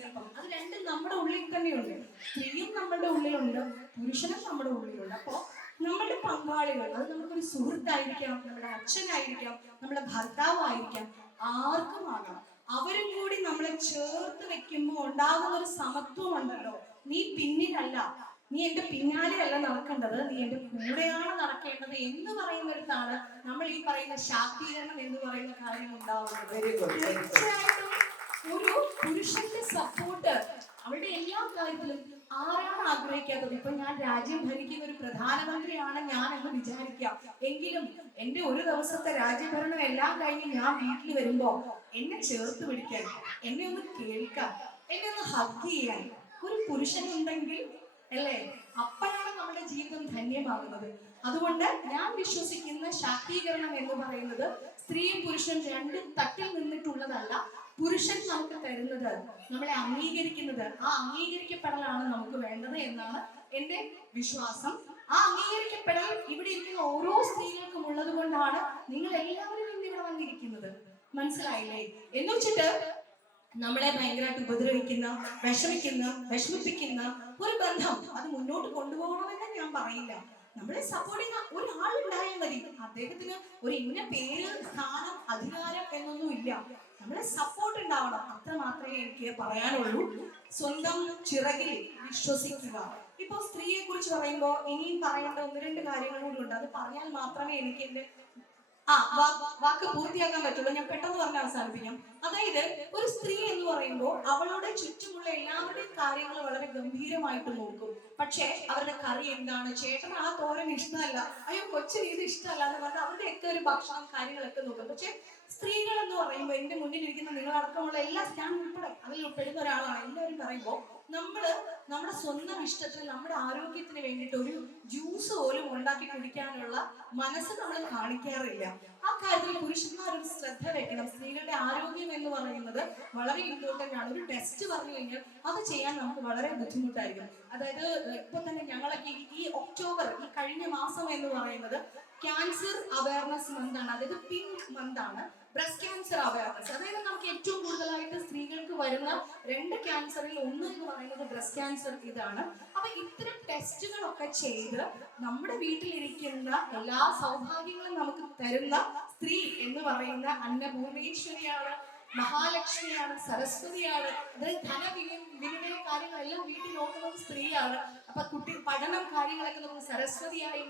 സങ്കല്പം, അത് രണ്ടും നമ്മുടെ ഉള്ളിൽ തന്നെയുണ്ട്. സ്ത്രീയും നമ്മുടെ ഉള്ളിലുണ്ട്, പുരുഷനും നമ്മുടെ ഉള്ളിലുണ്ട്. അപ്പോ നമ്മുടെ പങ്കാളികൾ, അത് നമുക്കൊരു സുഹൃത്തായിരിക്കാം, നമ്മുടെ അച്ഛനായിരിക്കാം, നമ്മുടെ ഭർത്താവായിരിക്കാം, ആർക്കും ആകാം. അവരും കൂടി നമ്മളെ ചേർത്ത് വെക്കുമ്പോൾ ഉണ്ടാകുന്ന ഒരു സമത്വം ഉണ്ടല്ലോ. നീ പിന്നിലല്ല, നീ എന്റെ പിന്നാലെയല്ല നടക്കേണ്ടത്, നീ എന്റെ കൂടെയാണ് നടക്കേണ്ടത് എന്ന് പറയുന്നിടത്താണ് നമ്മൾ ഈ പറയുന്ന ശാക്തീകരണം എന്ന് പറയുന്ന കാര്യം ഉണ്ടാവുന്നത്. തീർച്ചയായിട്ടും ഒരു പുരുഷന്റെ സപ്പോർട്ട് അവരുടെ എല്ലാ കാര്യത്തിലും ആരാണ് ആഗ്രഹിക്കാത്തത്? ഇപ്പൊ ഞാൻ രാജ്യം ഭരിക്കുന്ന ഒരു പ്രധാനമന്ത്രിയാണ് ഞാൻ എന്ന് വിചാരിക്കാം. എങ്കിലും എന്റെ ഒരു ദിവസത്തെ രാജ്യഭരണം എല്ലാം കഴിഞ്ഞ് ഞാൻ വീട്ടിൽ വരുമ്പോ എന്നെ ചേർത്ത് പിടിക്കാൻ, എന്നെ ഒന്ന് കേൾക്കാൻ, എന്നെ ഒന്ന് ഹഗ് ചെയ്യാൻ ഒരു പുരുഷനുണ്ടെങ്കിൽ അല്ലേ, അപ്പോഴാണ് നമ്മുടെ ജീവിതം ധന്യമാകുന്നത്. അതുകൊണ്ട് ഞാൻ വിശ്വസിക്കുന്ന ശാക്തീകരണം എന്ന് പറയുന്നത് സ്ത്രീയും പുരുഷനും രണ്ട് തട്ടിൽ നിന്നിട്ടുള്ളതല്ല. പുരുഷൻ നമുക്ക് തരുന്നത്, നമ്മളെ അംഗീകരിക്കുന്നത്, ആ അംഗീകരിക്കപ്പെടലാണ് നമുക്ക് വേണ്ടത് എന്നാണ് എന്റെ വിശ്വാസം. ആ അംഗീകരിക്കപ്പെടൽ ഇവിടെ ഇരിക്കുന്ന ഓരോ സ്ത്രീകൾക്കും ഉള്ളത് കൊണ്ടാണ് നിങ്ങൾ എല്ലാവരും ഇന്ന് ഇവിടെ വന്നിരിക്കുന്നത്. മനസ്സിലായില്ലേ? എന്ന് വെച്ചിട്ട് നമ്മളെ ഭയങ്കരമായിട്ട് ഉപദ്രവിക്കുന്ന, വിഷമിപ്പിക്കുന്ന ഒരു ബന്ധം അത് മുന്നോട്ട് കൊണ്ടുപോകണമെന്ന് ഞാൻ പറയില്ല. നമ്മളെ സപ്പോർട്ട് ചെയ്യുന്ന ഒരാളുണ്ടായാൽ മതി. അദ്ദേഹത്തിന് ഒരു ഇന്ന പേര്, സ്ഥാനം, അധികാരം എന്നൊന്നും ഇല്ല. നമ്മളെ സപ്പോർട്ട് ഉണ്ടാവണം, അത്ര മാത്രമേ എനിക്ക് പറയാനുള്ളൂ. സ്വന്തം ചിറകിൽ വിശ്വസിക്കുക. ഇപ്പൊ സ്ത്രീയെ കുറിച്ച് പറയുമ്പോൾ ഇനിയും പറയേണ്ട ഒന്ന് രണ്ട് കാര്യങ്ങൾ കൂടി ഉണ്ട്. അത് പറഞ്ഞാൽ മാത്രമേ എനിക്ക് എന്റെ വാക്ക് പൂർത്തിയാക്കാൻ പറ്റുള്ളൂ. ഞാൻ പെട്ടെന്ന് പറഞ്ഞ് അവസാനിപ്പിക്കാം. അതായത് ഒരു സ്ത്രീ എന്ന് പറയുമ്പോൾ അവളുടെ ചുറ്റുമുള്ള എല്ലാവരുടെയും കാര്യങ്ങൾ വളരെ ഗംഭീരമായിട്ട് നോക്കും. പക്ഷെ അവരുടെ കറി എന്താണ്, ചേട്ടൻ ആ തോരൻ ഇഷ്ടമല്ല, അയ്യോ കൊച്ചിന് ഇത് ഇഷ്ടമല്ല എന്ന് പറഞ്ഞാൽ അവരുടെയൊക്കെ ഒരു ഭക്ഷണം കാര്യങ്ങളൊക്കെ നോക്കും. പക്ഷെ സ്ത്രീകൾ എന്ന് പറയുമ്പോൾ എന്റെ മുന്നിൽ ഇരിക്കുന്ന നിങ്ങളടക്കമുള്ള എല്ലാ, ഞാൻ ഉൾപ്പെടെ അതിൽ ഉൾപ്പെടുന്ന ഒരാളാണ്, എല്ലാവരും പറയുമ്പോൾ നമ്മുടെ സ്വന്തം ഇഷ്ടത്തിന്, നമ്മുടെ ആരോഗ്യത്തിന് വേണ്ടിയിട്ട് ഒരു ജ്യൂസ് പോലും ഉണ്ടാക്കി കുടിക്കാനുള്ള മനസ്സ് നമ്മൾ കാണിക്കാറില്ല. ആ കാര്യത്തിൽ പുരുഷന്മാരൊരു ശ്രദ്ധ വെക്കണം. സ്ത്രീകളുടെ ആരോഗ്യം എന്ന് പറയുന്നത് വളരെ ഇമ്പോർട്ടന്റ് ആണ്. ഒരു ടെസ്റ്റ് പറഞ്ഞു കഴിഞ്ഞാൽ അത് ചെയ്യാൻ നമുക്ക് വളരെ ബുദ്ധിമുട്ടായിരിക്കും. അതായത് ഇപ്പൊ തന്നെ ഞങ്ങളൊക്കെ ഈ ഒക്ടോബർ, ഈ കഴിഞ്ഞ മാസം എന്ന് പറയുന്നത് ക്യാൻസർ അവയർനെസ് മന്ത് ആണ്. അതായത് പിങ്ക് മന്ത് ആണ്, ബ്രസ്റ്റ് ക്യാൻസർ അവയർനെസ്. അതായത് നമുക്ക് ഏറ്റവും കൂടുതലായിട്ട് സ്ത്രീകൾക്ക് വരുന്ന 2 ക്യാൻസറിൽ ഒന്ന് എന്ന് പറയുന്നത് ബ്രസ്റ്റ് ക്യാൻസർ ഇതാണ്. അപ്പൊ ഇത്തരം ടെസ്റ്റുകളൊക്കെ ചെയ്ത് നമ്മുടെ വീട്ടിലിരിക്കുന്ന എല്ലാ സൗഭാഗ്യങ്ങളും നമുക്ക് തരുന്ന സ്ത്രീ എന്ന് പറയുന്ന അന്നപൂർണേശ്വരിയാണ്, മഹാലക്ഷ്മിയാണ്, സരസ്വതിയാണ്. അതായത് വിനിമയ കാര്യങ്ങളെല്ലാം വീട്ടിൽ നോക്കുന്നത് സ്ത്രീയാണ്. അപ്പൊ കുട്ടി പഠനം കാര്യങ്ങളൊക്കെ നമുക്ക് സരസ്വതിയായി